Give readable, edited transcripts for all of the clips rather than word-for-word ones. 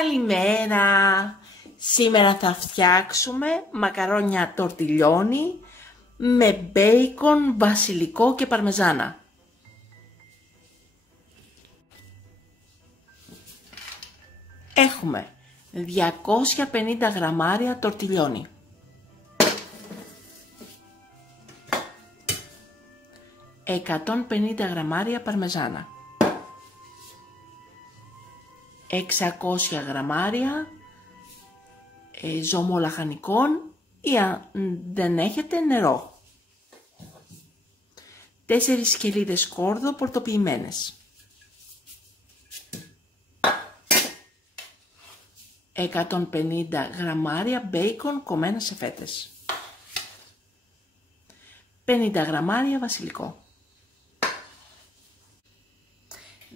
Καλημέρα! Σήμερα θα φτιάξουμε μακαρόνια τορτιλιόνι με μπέικον, βασιλικό και παρμεζάνα. Έχουμε 250 γραμμάρια τορτιλιόνι, 150 γραμμάρια παρμεζάνα, 600 γραμμάρια ζώμο λαχανικών ή αν δεν έχετε νερό, 4 σκελίδες σκόρδο πορτοποιημένες, 150 γραμμάρια μπέικον κομμένα σε φέτες, 50 γραμμάρια βασιλικό,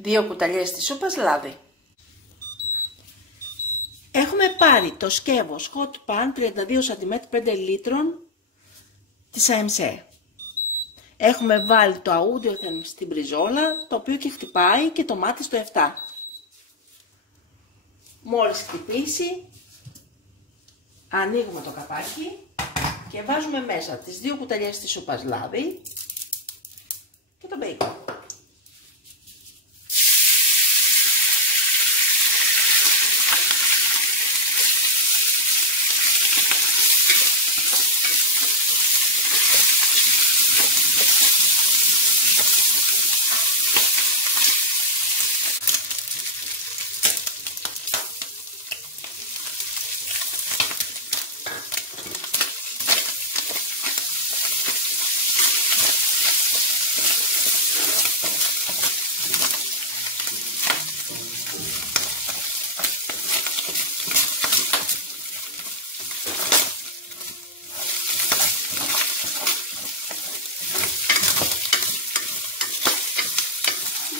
2 κουταλιές της σούπας λάδι. Έχουμε πάρει το σκεύος hot pan 32 cm 5 λίτρων της AMC. Έχουμε βάλει το αούντιοθεν στην πριζόλα, το οποίο και χτυπάει, και το μάτι στο 7. Μόλις χτυπήσει, ανοίγουμε το καπάκι και βάζουμε μέσα τις 2 κουταλιές της σούπας λάδι και το μπέικον.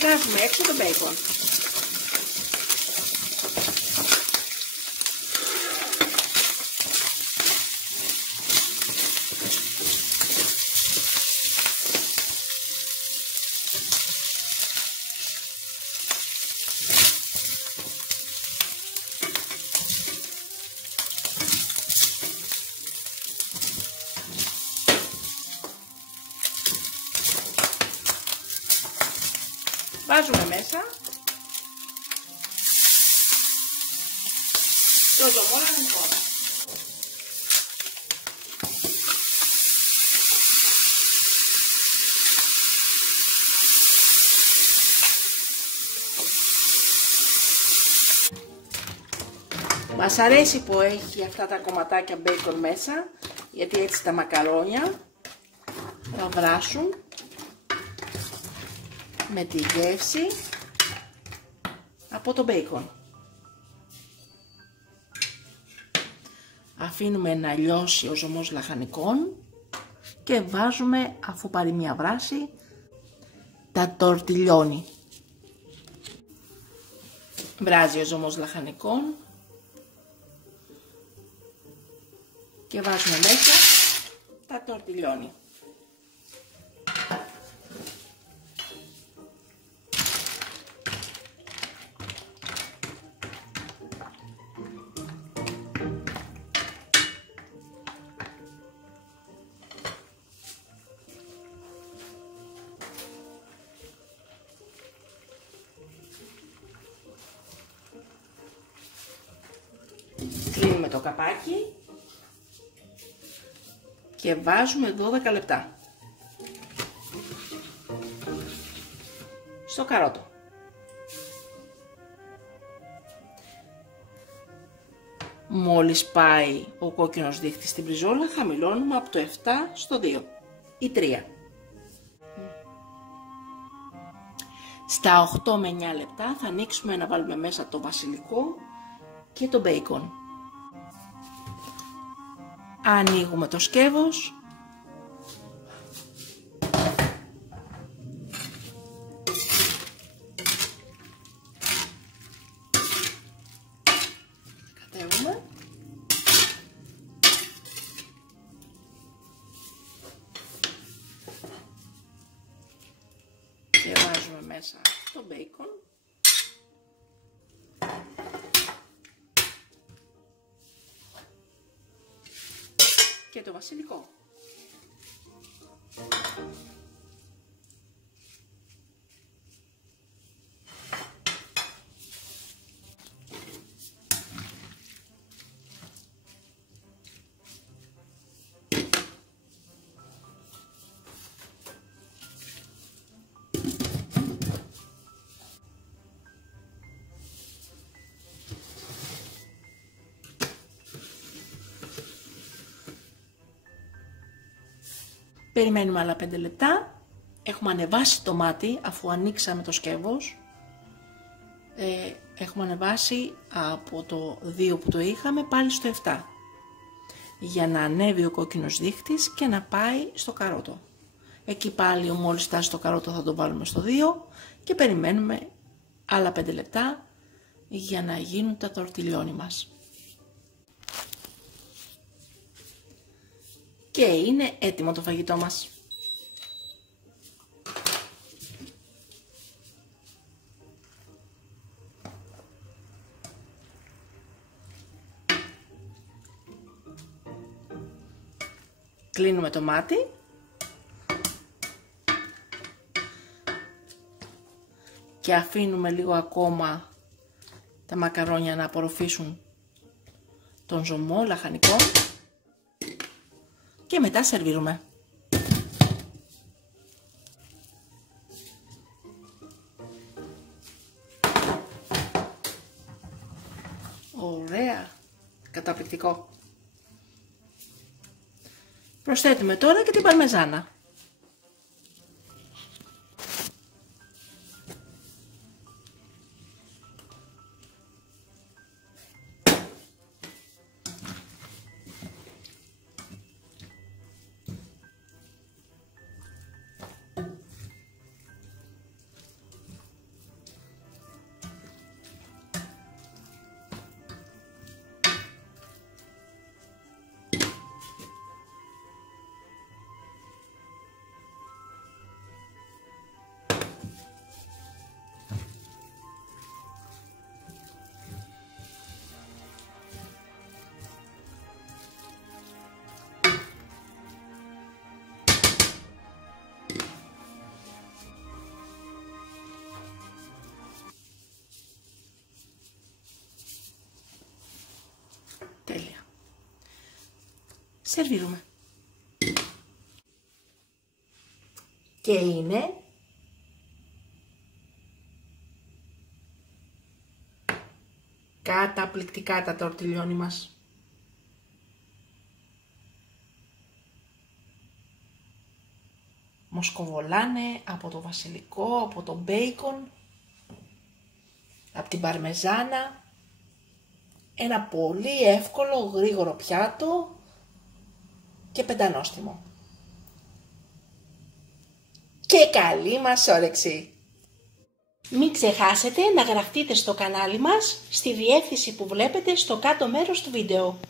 Βγάζουμε έξω το μπέικον. Βάζουμε μέσα το ζώμο λαχανικό. Μας αρέσει που έχει αυτά τα κομματάκια μπέικον μέσα, γιατί έτσι τα μακαρόνια θα βράσουν με τη γεύση από το μπέικον. Αφήνουμε να λιώσει ο ζωμός λαχανικών και βάζουμε, αφού πάρει μια βράση, τα τορτιλιόνι. Βράζει ο ζωμός λαχανικών και βάζουμε μέσα τα τορτιλιόνι. Κλείνουμε το καπάκι και βάζουμε 12 λεπτά στο καρότο. Μόλις πάει ο κόκκινος δείχτης στην πριζόλα, χαμηλώνουμε από το 7 στο 2 ή 3. Στα 8 με 9 λεπτά θα ανοίξουμε να βάλουμε μέσα το βασιλικό και το μπέικον. Ανοίγουμε το σκεύος . Κατέβουμε . Και βάζουμε μέσα το μπέικον. βασιλικό. Περιμένουμε άλλα 5 λεπτά. Έχουμε ανεβάσει το μάτι αφού ανοίξαμε το σκεύος. Έχουμε ανεβάσει από το 2 που το είχαμε πάλι στο 7. Για να ανέβει ο κόκκινος δείχτης και να πάει στο καρότο. Εκεί πάλι μόλις φτάσει στο καρότο θα το βάλουμε στο 2 και περιμένουμε άλλα 5 λεπτά για να γίνουν τα τορτιλιόνι μας. Και είναι έτοιμο το φαγητό μας. Κλείνουμε το μάτι. Και αφήνουμε λίγο ακόμα τα μακαρόνια να απορροφήσουν τον ζωμό λαχανικό. Και μετά σερβίρουμε. Ωραία, καταπληκτικό. Προσθέτουμε τώρα και την παρμεζάνα. Τέλεια. Σερβίρουμε. Και είναι καταπληκτικά τα τορτιλιόνι μας. Μοσκοβολάνε από το βασιλικό, από το μπέικον, από την παρμεζάνα. Ένα πολύ εύκολο, γρήγορο πιάτο και πεντανόστιμο. Και καλή μας όρεξη! Μην ξεχάσετε να γραφτείτε στο κανάλι μας στη διεύθυνση που βλέπετε στο κάτω μέρος του βίντεο.